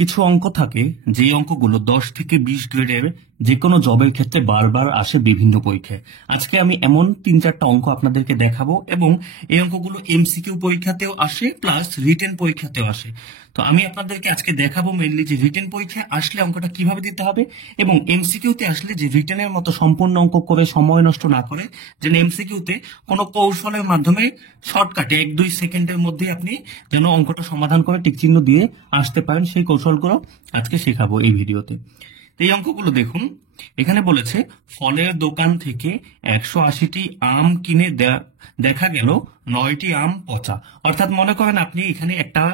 কিছু অঙ্ক থাকে যে অঙ্কগুলো 10 থেকে 20 গ্রেডের যে কোনো জবের ক্ষেত্রে বারবার আসে বিভিন্ন পরীক্ষায়। আজকে আমি এমন 3-4টা অঙ্ক আপনাদেরকে দেখাবো এবং এই অঙ্কগুলো এমসিকিউ পরীক্ষাতেও আসে প্লাস রিটেন পরীক্ষাতেও আসে। তো আমি আপনাদেরকে আজকে দেখাবো মেইনলি যে রিটেন পরীক্ষায় আসলে অঙ্কটা কিভাবে দিতে হবে এবং এমসিকিউতে আসলে যে রিটেনের মতো সম্পূর্ণ অঙ্ক করে সময় নষ্ট না করে যেন এমসিকিউতে কোনো কৌশলের মাধ্যমে শর্টকাটে 1-2 সেকেন্ডের মধ্যে আপনি যেন অঙ্কটা সমাধান করে টিক চিহ্ন দিয়ে আসতে পারেন, সেই কৌশলগুলো আজকে শেখাবো এই ভিডিওতে। তো এই অঙ্কগুলো দেখুন, এখানে বলেছে ফলের দোকান থেকে 180টি আম কিনে দেখা গেল 9টি আম পচা। অর্থাৎ মনে করেন আপনি এখানে একটা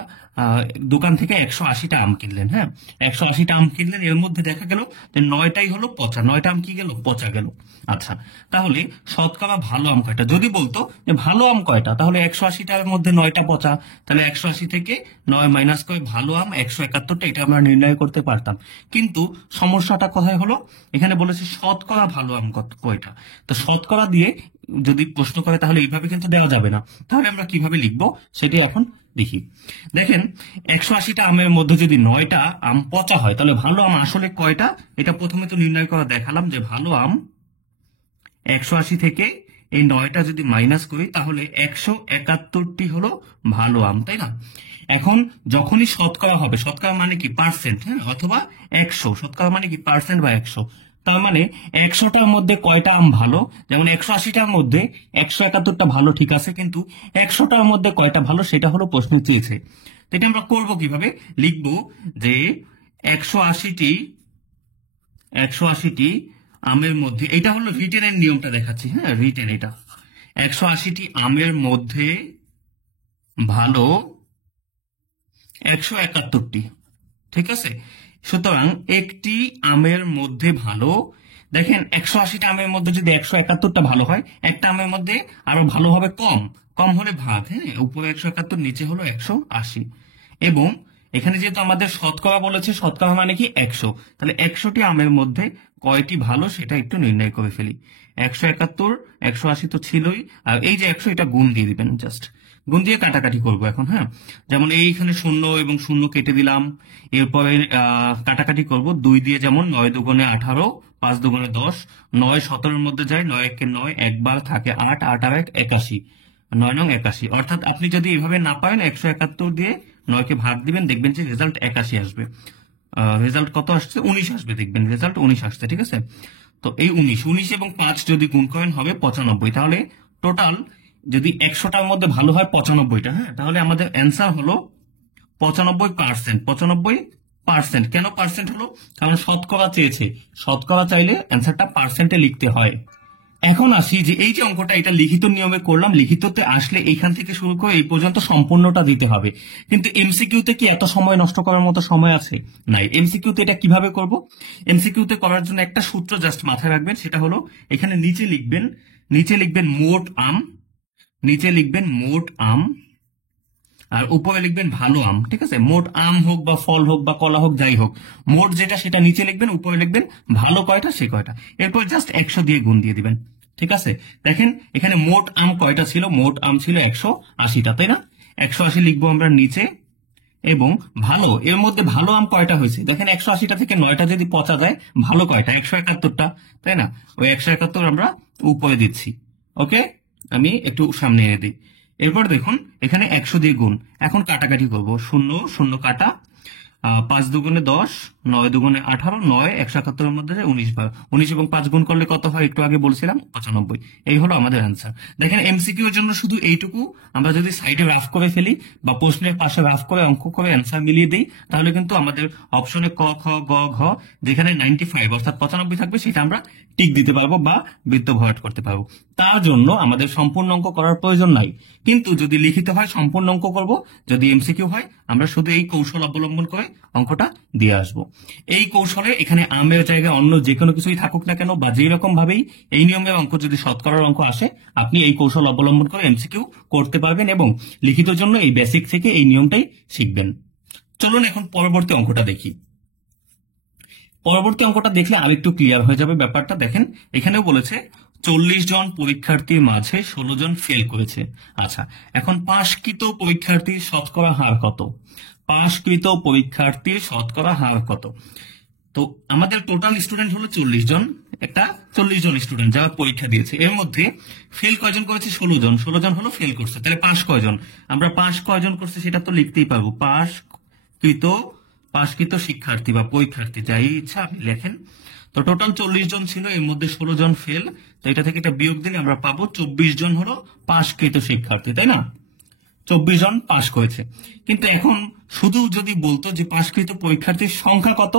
দোকান থেকে 180টা আম কিনলেন। হ্যাঁ, 180টা আম কিনলেন, এর মধ্যে দেখা গেল যে 9টাই হলো পচা, 9টা আম কি গেল? পচা গেল। আচ্ছা, তাহলে শতকরা ভালো আম কয়টা? যদি বলতো যে ভালো আম কয়টা, তাহলে 180টার মধ্যে 9টা পচা, তাহলে 180 থেকে 9 মাইনাস করে ভালো আম 171টা, এটা আমরা নির্ণয় করতে পারতাম। কিন্তু সমস্যাটা কোথায় হলো? এখানে বলেছে শতকরা ভালো আম কয়টা। তো শতকরা দিয়ে যদি প্রশ্ন করে তাহলে এইভাবে কিন্তু দেওয়া যাবে না। তাহলে আমরা কিভাবে লিখবো সেটাই এখন দেখি। দেখেন, 180টা আমের মধ্যে যদি 9টা আম পচা হয় তাহলে ভালো আম আসলে কয়টা, এটা প্রথমে তো নির্ণয় করা দেখালাম যে ভালো আম 180 থেকে এই 9টা যদি মাইনাস করি তাহলে 171টি হলো ভালো আম, তাই না? এখন যখনই শতকরা হবে, শতকরা মানে কি? পার্সেন্ট, হ্যাঁ, অথবা 100। শতকরা মানে কি? পার্সেন্ট বা 100। তার মানে 100টার মধ্যে কয়টা আম ভালো? যেমন 180টার মধ্যে 171টা ভালো, ঠিক আছে, কিন্তু 100টার মধ্যে কয়টা ভালো সেটা হলো প্রশ্ন চেয়েছে। তো এটা আমরা করবো কিভাবে? লিখবো যে 180টি 180টি আমের মধ্যে, এটা হলো রিটেনের নিয়মটা দেখাচ্ছি। হ্যাঁ, রিটেন এটা 180টি আমের মধ্যে ভালো 171টি, ঠিক আছে। সুতরাং একটি আমের মধ্যে ভালো, দেখেন 180টা আমের মধ্যে যদি 171টা ভালো হয়, একটা আমের মধ্যে আরো ভালো হবে কম, কম হলে ভাগ, হ্যাঁ, উপরে 171 নিচে হলো 180। এবং এখানে যেহেতু আমাদের শতকরা বলেছে, শতকরা মানে কি? 100। তাহলে 100টি আমের মধ্যে কয়টি ভালো সেটা একটু নির্ণয় করে ফেলি। 171, 180 তো ছিলই, আর এই যে 100, এটা গুণ দিয়ে দিবেন, জাস্ট গুণ দিয়ে কাটাকাটি করবো এখন। হ্যাঁ, যেমন এইখানে 0 এবং 0 কেটে দিলাম। এরপরে কাটাকাটি করব 2 দিয়ে, যেমন 9 দুগুণে 18, 5 দুগুণে 10, 9 17-এর মধ্যে যায়, 9 একে 9, একবার থাকে 8, 8 আর 1 81, 9 নং 81। অর্থাৎ আপনি যদি এইভাবে না পারেন 171 দিয়ে 9কে ভাগ দিবেন, দেখবেন যে রেজাল্ট 81 আসবে। রেজাল্ট কত আসছে? 19 আসবে, দেখবেন রেজাল্ট 19 আসছে, ঠিক আছে। তো এই 19 এবং 5 যদি গুণ করেন হবে 95। তাহলে টোটাল যদি 100টার মধ্যে ভালো হয় 95টা, হ্যাঁ, তাহলে আমাদের অ্যান্সার হলো 95%। 95%। কেন পার্সেন্ট হলো? কারণ শতকরা চেয়েছে, শতকরা চাইলে অ্যান্সারটা পার্সেন্টে লিখতে হয়। এখন আসি যে এই যে অঙ্কটা, এটা লিখিত নিয়মে করলাম। লিখিততে আসলে এইখান থেকে শুরু করে এই পর্যন্ত সম্পূর্ণটা দিতে হবে। কিন্তু এমসিকিউতে কি এত সময় নষ্ট করার মতো সময় আছে? নাই। এমসিকিউতে এটা কিভাবে করব? এমসিকিউতে করার জন্য একটা সূত্র জাস্ট মাথায় রাখবেন, সেটা হলো এখানে নিচে লিখবেন মোট আম, নিচে লিখবেন মোট আম, আর উপরে লিখবেন ভালো আম, ঠিক আছে। মোট আম হোক বা ফল হোক বা কলা হোক, যাই হোক, মোট যেটা সেটা নিচে লিখবেন, উপরে লিখবেন ভালো কয়টা সে কয়টা। এরপর জাস্ট 100 দিয়ে গুণ দিয়ে দিবেন, ঠিক আছে। দেখেন এখানে মোট আম কয়টা ছিল? মোট আম ছিল 180টা, তাই না? 180 লিখবো আমরা নিচে। এবং ভালো, এর মধ্যে ভালো আম কয়টা হয়েছে? দেখেন 180টা থেকে 9টা যদি পচা যায়, ভালো কয়টা? 171টা, তাই না? ওই 171 আমরা উপরে দিচ্ছি। ওকে, আমি একটু সামনে এনে দিই। এরপর দেখুন এখানে 100 দিয়ে গুণ, এখন কাটাকাটি করব, 0 0 কাটা, 5 দুগুণে 10, 9 দুগুণে 18, 9 171-এর মধ্যে 19 বার, 19 এবং 5 গুণ করলে কত হয়? একটু আগে বলছিলাম 95। এই হলো আমাদের অ্যান্সার। দেখেন এমসিকিউ এর জন্য শুধু এইটুকু আমরা যদি সাইডে রাফ করে ফেলি বা প্রশ্নের পাশে রাফ করে অঙ্ক করে অ্যান্সার মিলিয়ে দিই, তাহলে কিন্তু আমাদের অপশনে ক খ গ ঘ যেখানে 95 অর্থাৎ 95 থাকবে সেটা আমরা টিক দিতে পারবো বা বৃত্ত ভরাট করতে পারবো। তার জন্য আমাদের সম্পূর্ণ অঙ্ক করার প্রয়োজন নাই। কিন্তু যদি লিখিত হয় সম্পূর্ণ অঙ্ক করব, যদি এমসিকিউ হয় আমরা শুধু এই কৌশল অবলম্বন করে অঙ্কটা দিয়ে আসবো। এই কৌশলে এখানে আমের জায়গায় অন্য যে কোনো কিছুই থাকুক না কেন বা যে রকম ভাবেই এই নিয়মের অঙ্ক যদি শতকরার অঙ্ক আসে, আপনি এই কৌশল অবলম্বন করে এমসিকিউ করতে পারবেন এবং লিখিতের জন্য এই বেসিক থেকে এই নিয়মটাই শিখবেন। চলুন এখন পরবর্তী অঙ্কটা দেখি। পরবর্তী অঙ্কটা দেখলে আরেকটু ক্লিয়ার হয়ে যাবে ব্যাপারটা। দেখেন এখানেও বলেছে 40 জন পরীক্ষার্থীর মাঝে 16 জন ফেল করেছে। আচ্ছা, এখন পাশকৃত পরীক্ষার্থীর শতকরা হার কত? পাশকৃত পরীক্ষার্থীর শতকরা হার কত। তো আমাদের টোটাল স্টুডেন্ট হলো 40 জন, একটা 40 জন স্টুডেন্ট যারা পরীক্ষা দিয়েছে, এর মধ্যে ফেল কয়জন করেছে 16 জন, 16 জন হলো ফেল করছে। তাহলে পাস কয়জন, আমরা পাস কয়জন করছে সেটা তো লিখতেই পারবো। পাশকৃত শিক্ষার্থী বা পরীক্ষার্থী যাই ইচ্ছা আপনি লেখেন। তো টোটাল 40 জন ছিল, এর মধ্যে 16 জন ফেল, তো এটা থেকে এটা বিয়োগ দিলে আমরা পাবো 24 জন হলো পাশকৃত শিক্ষার্থী, তাই না? 24 জন পাশ করেছে। কিন্তু এখন শুধু যদি বলতো যে পাশকৃত পরীক্ষার্থীর সংখ্যা কত,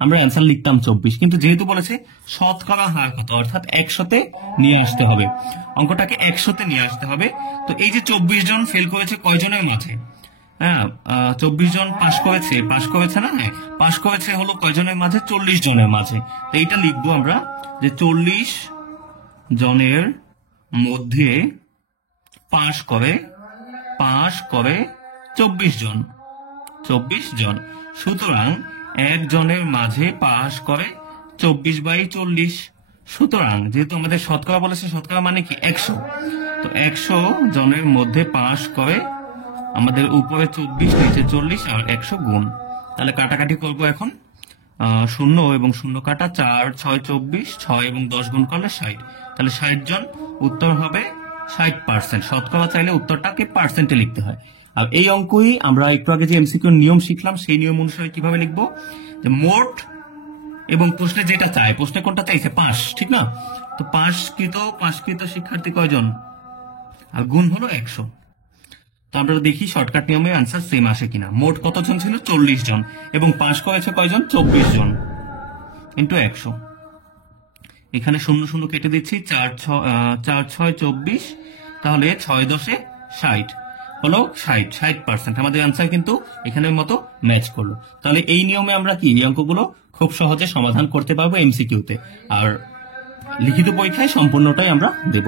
আমরা অ্যান্সার লিখতাম 24, কিন্তু যেহেতু বলেছে শতকরা হার কত, অর্থাৎ 100-তে নিয়ে আসতে হবে, অঙ্কটাকে 100-তে নিয়ে আসতে হবে। তো এই যে 24 জন ফেল করেছে কয়জনের মাঝে, হ্যাঁ 24 জন পাশ করেছে না, হ্যাঁ পাশ করেছে হলো কয়জনের মাঝে, 40 জনের মাঝে। তো এইটা লিখবো আমরা যে 40 জনের মধ্যে পাশ করে 24 জন, 24 জন। সুতরাং একজনের মাঝে পাশ করে 24/40। সুতরাং যেহেতু আমাদের শতকরা বলেছে, শতকরা মানে কি 100, তো 100 জনের মধ্যে পাশ করে, আমাদের উপরে 24 নিচে 40 আর 100 গুণ, তাহলে কাটাকাটি করবো এখন। 0 এবং 0 কাটা, 4 6 24, 6 এবং 10 গুণ করলে 60, তাহলে 60 জন, উত্তর হবে 60%। শতকরা চাইলে উত্তরটাকে পার্সেন্টে লিখতে হয়। আর এই অঙ্কই আমরা একটু আগে যে এমসিকিউ নিয়ম শিখলাম, সেই নিয়ম অনুসারে কিভাবে লিখবো, যে মোট এবং প্রশ্নে যেটা চায়, প্রশ্নে কোনটা চাইছে, পাস, ঠিক না? তো পাশকৃত শিক্ষার্থী কয়জন, আর গুণ হলো 100। তো আমরা দেখি শর্টকাট নিয়মে আনসার সেম আসে কিনা। মোট কতজন ছিল, 40 জন, এবং পাস করেছে কয়জন, 24 জন, ইন্টু 100। এখানে 0 0 কেটে দিচ্ছি, 4 6 24, তাহলে 6 10 60 হলো 60%। আমাদের আনসার কিন্তু এখানের মতো ম্যাচ করলো। তাহলে এই নিয়মে আমরা কি এই অঙ্কগুলো খুব সহজে সমাধান করতে পারবো এমসিকিউতে, আর লিখিত পরীক্ষায় সম্পূর্ণটাই আমরা দেব।